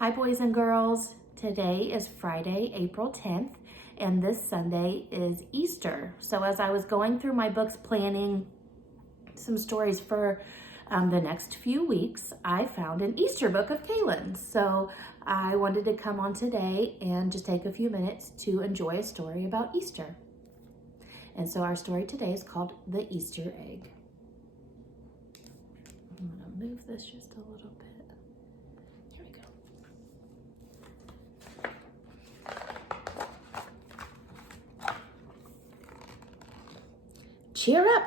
Hi, boys and girls. Today is Friday, April 10th, and this Sunday is Easter. So as I was going through my books planning some stories for the next few weeks, I found an Easter book of Kaylin's. So I wanted to come on today and just take a few minutes to enjoy a story about Easter. And so our story today is called The Easter Egg. I'm gonna move this just a little bit. Here we go.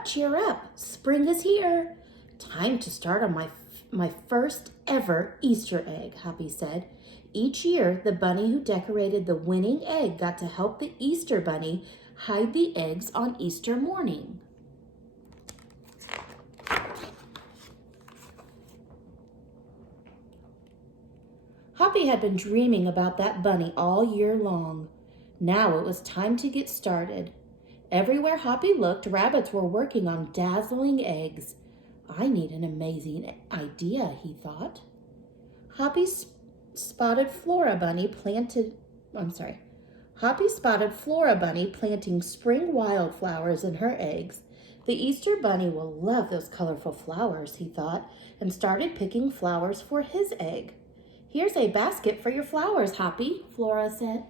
Cheer up, spring is here. Time to start on my first ever Easter egg, Hoppy said. Each year, the bunny who decorated the winning egg got to help the Easter bunny hide the eggs on Easter morning. Hoppy had been dreaming about that bunny all year long. Now it was time to get started. Everywhere Hoppy looked, rabbits were working on dazzling eggs. I need an amazing idea, he thought. Hoppy spotted Flora Bunny planting spring wildflowers in her eggs. The Easter Bunny will love those colorful flowers, he thought, and started picking flowers for his egg. Here's a basket for your flowers, Hoppy, Flora said.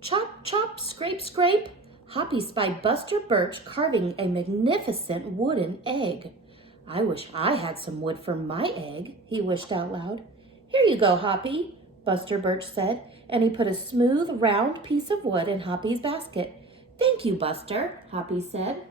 Chop, chop, scrape, scrape. Hoppy spied Buster Birch carving a magnificent wooden egg. I wish I had some wood for my egg, he wished out loud. Here you go, Hoppy, Buster Birch said, and he put a smooth, round piece of wood in Hoppy's basket. Thank you, Buster, Hoppy said.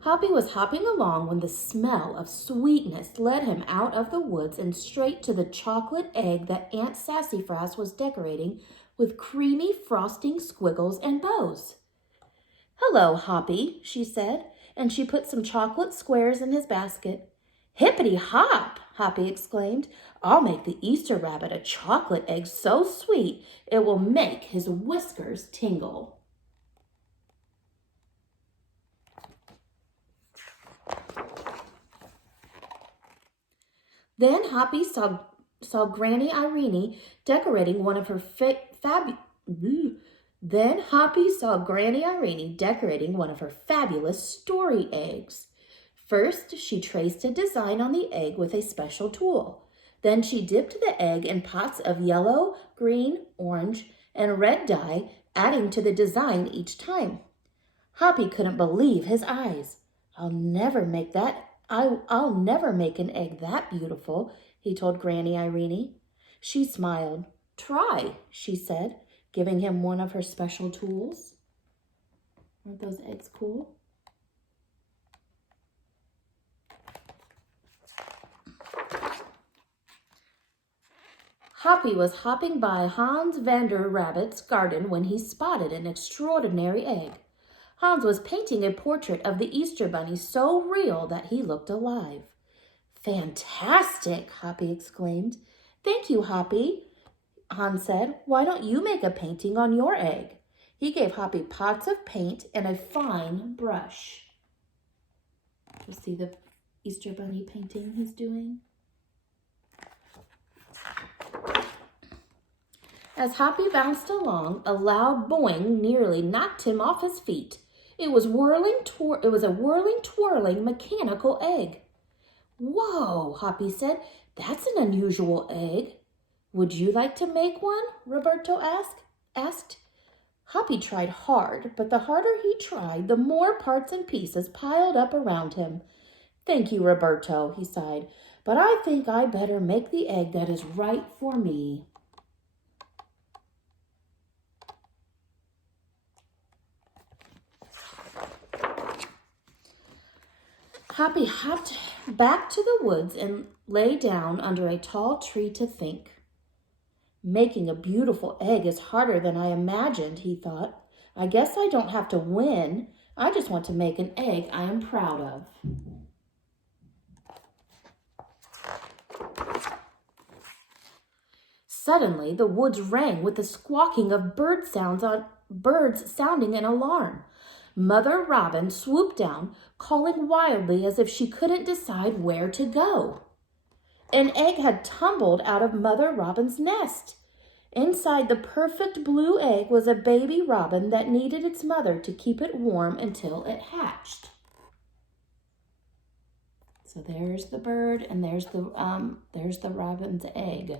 Hoppy was hopping along when the smell of sweetness led him out of the woods and straight to the chocolate egg that Aunt Sassafras was decorating with creamy frosting squiggles and bows. Hello, Hoppy, she said, and she put some chocolate squares in his basket. Hippity hop, Hoppy exclaimed. I'll make the Easter rabbit a chocolate egg so sweet it will make his whiskers tingle. Then Hoppy saw Granny Irene decorating one of her fabulous story eggs. First, she traced a design on the egg with a special tool. Then she dipped the egg in pots of yellow, green, orange, and red dye, adding to the design each time. Hoppy couldn't believe his eyes. I'll never make an egg that beautiful, he told Granny Irene. She smiled. Try, she said, giving him one of her special tools. Aren't those eggs cool? Hoppy was hopping by Hans Vander Rabbit's garden when he spotted an extraordinary egg. Hans was painting a portrait of the Easter Bunny so real that he looked alive. Fantastic, Hoppy exclaimed. Thank you, Hoppy, Hans said. Why don't you make a painting on your egg? He gave Hoppy pots of paint and a fine brush. You see the Easter Bunny painting he's doing? As Hoppy bounced along, a loud boing nearly knocked him off his feet. It was a whirling, twirling mechanical egg. Whoa, Hoppy said. That's an unusual egg. Would you like to make one? Roberto asked. Hoppy tried hard, but the harder he tried, the more parts and pieces piled up around him. Thank you, Roberto, he sighed, but I think I better make the egg that is right for me. Hoppy hopped back to the woods and lay down under a tall tree to think. Making a beautiful egg is harder than I imagined, he thought. I guess I don't have to win. I just want to make an egg I am proud of. Suddenly, the woods rang with the squawking of birds sounding an alarm. Mother Robin swooped down, calling wildly as if she couldn't decide where to go. An egg had tumbled out of Mother Robin's nest. Inside the perfect blue egg was a baby robin that needed its mother to keep it warm until it hatched. So there's the bird, and there's the robin's egg.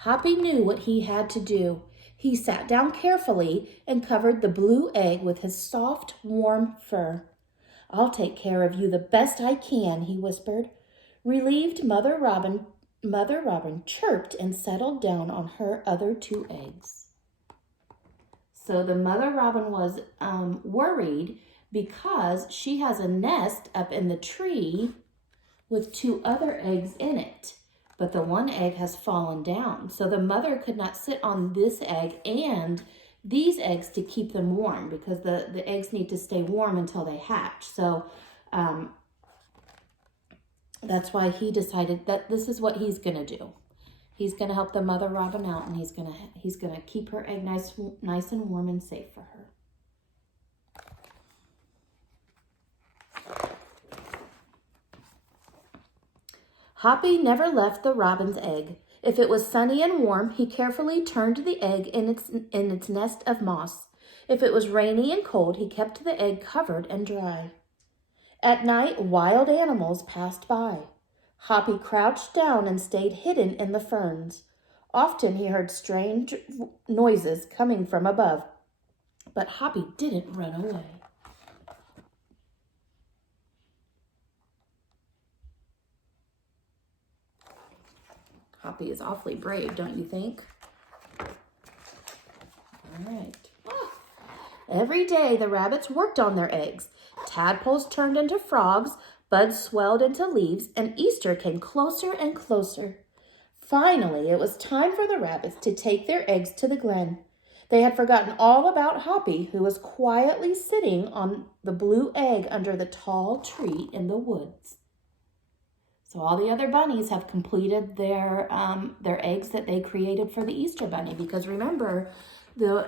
Hoppy knew what he had to do. He sat down carefully and covered the blue egg with his soft, warm fur. "I'll take care of you the best I can," he whispered. Relieved, Mother Robin chirped and settled down on her other 2 eggs. So the Mother Robin was worried because she has a nest up in the tree with 2 other eggs in it. But the one egg has fallen down. So the mother could not sit on this egg and these eggs to keep them warm, because the eggs need to stay warm until they hatch. So that's why he decided that this is what he's going to do. He's going to help the Mother Robin out, and he's going to keep her egg nice and warm and safe for her. Hoppy never left the robin's egg. If it was sunny and warm, he carefully turned the egg in its nest of moss. If it was rainy and cold, he kept the egg covered and dry. At night, wild animals passed by. Hoppy crouched down and stayed hidden in the ferns. Often he heard strange noises coming from above, but Hoppy didn't run away. Hoppy is awfully brave, don't you think? All right. Every day, the rabbits worked on their eggs. Tadpoles turned into frogs, buds swelled into leaves, and Easter came closer and closer. Finally, it was time for the rabbits to take their eggs to the glen. They had forgotten all about Hoppy, who was quietly sitting on the blue egg under the tall tree in the woods. So all the other bunnies have completed their eggs that they created for the Easter Bunny, because remember, the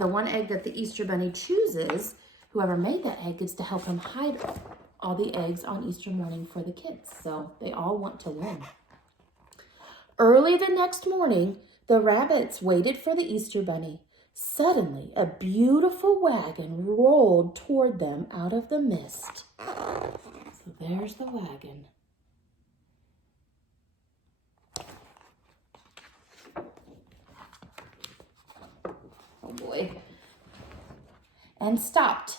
one egg that the Easter Bunny chooses, whoever made that egg gets to help him hide all the eggs on Easter morning for the kids. So they all want to win. Early the next morning, the rabbits waited for the Easter Bunny. Suddenly, a beautiful wagon rolled toward them out of the mist. So there's the wagon. Oh boy. And stopped.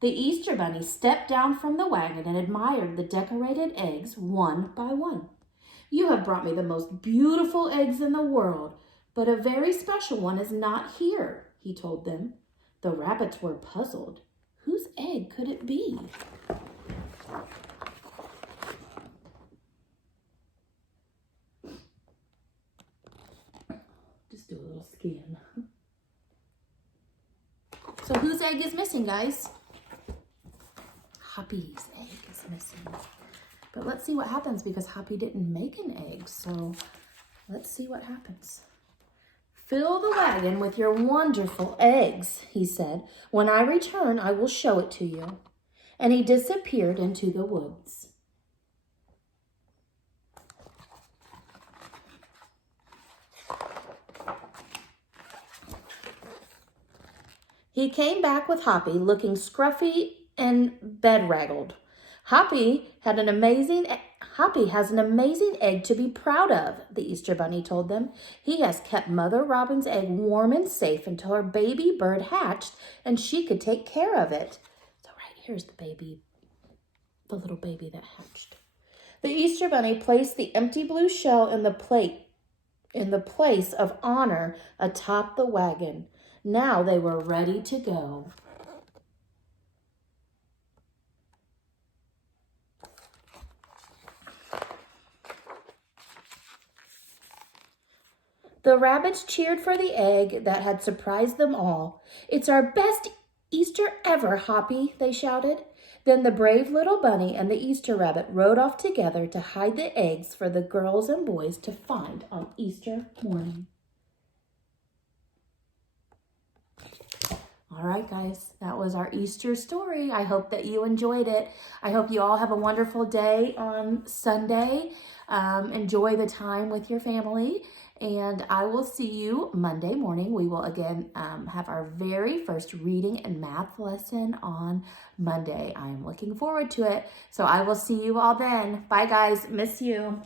The Easter Bunny stepped down from the wagon and admired the decorated eggs one by one. "You have brought me the most beautiful eggs in the world, but a very special one is not here," he told them. The rabbits were puzzled. Whose egg could it be? Just do a little scan. So whose egg is missing, guys? Hoppy's egg is missing. But let's see what happens, because Hoppy didn't make an egg. So let's see what happens. "Fill the wagon with your wonderful eggs," he said. "When I return, I will show it to you." And he disappeared into the woods. He came back with Hoppy looking scruffy and bedraggled. Hoppy has an amazing egg to be proud of," the Easter Bunny told them. "He has kept Mother Robin's egg warm and safe until her baby bird hatched and she could take care of it." So right here's the little baby that hatched. The Easter Bunny placed the empty blue shell in the place of honor atop the wagon. Now they were ready to go. The rabbits cheered for the egg that had surprised them all. "It's our best Easter ever, Hoppy," they shouted. Then the brave little bunny and the Easter rabbit rode off together to hide the eggs for the girls and boys to find on Easter morning. All right, guys, that was our Easter story. I hope that you enjoyed it. I hope you all have a wonderful day on Sunday. Enjoy the time with your family, and I will see you Monday morning. We will again have our very first reading and math lesson on Monday. I am looking forward to it. So I will see you all then. Bye, guys. Miss you.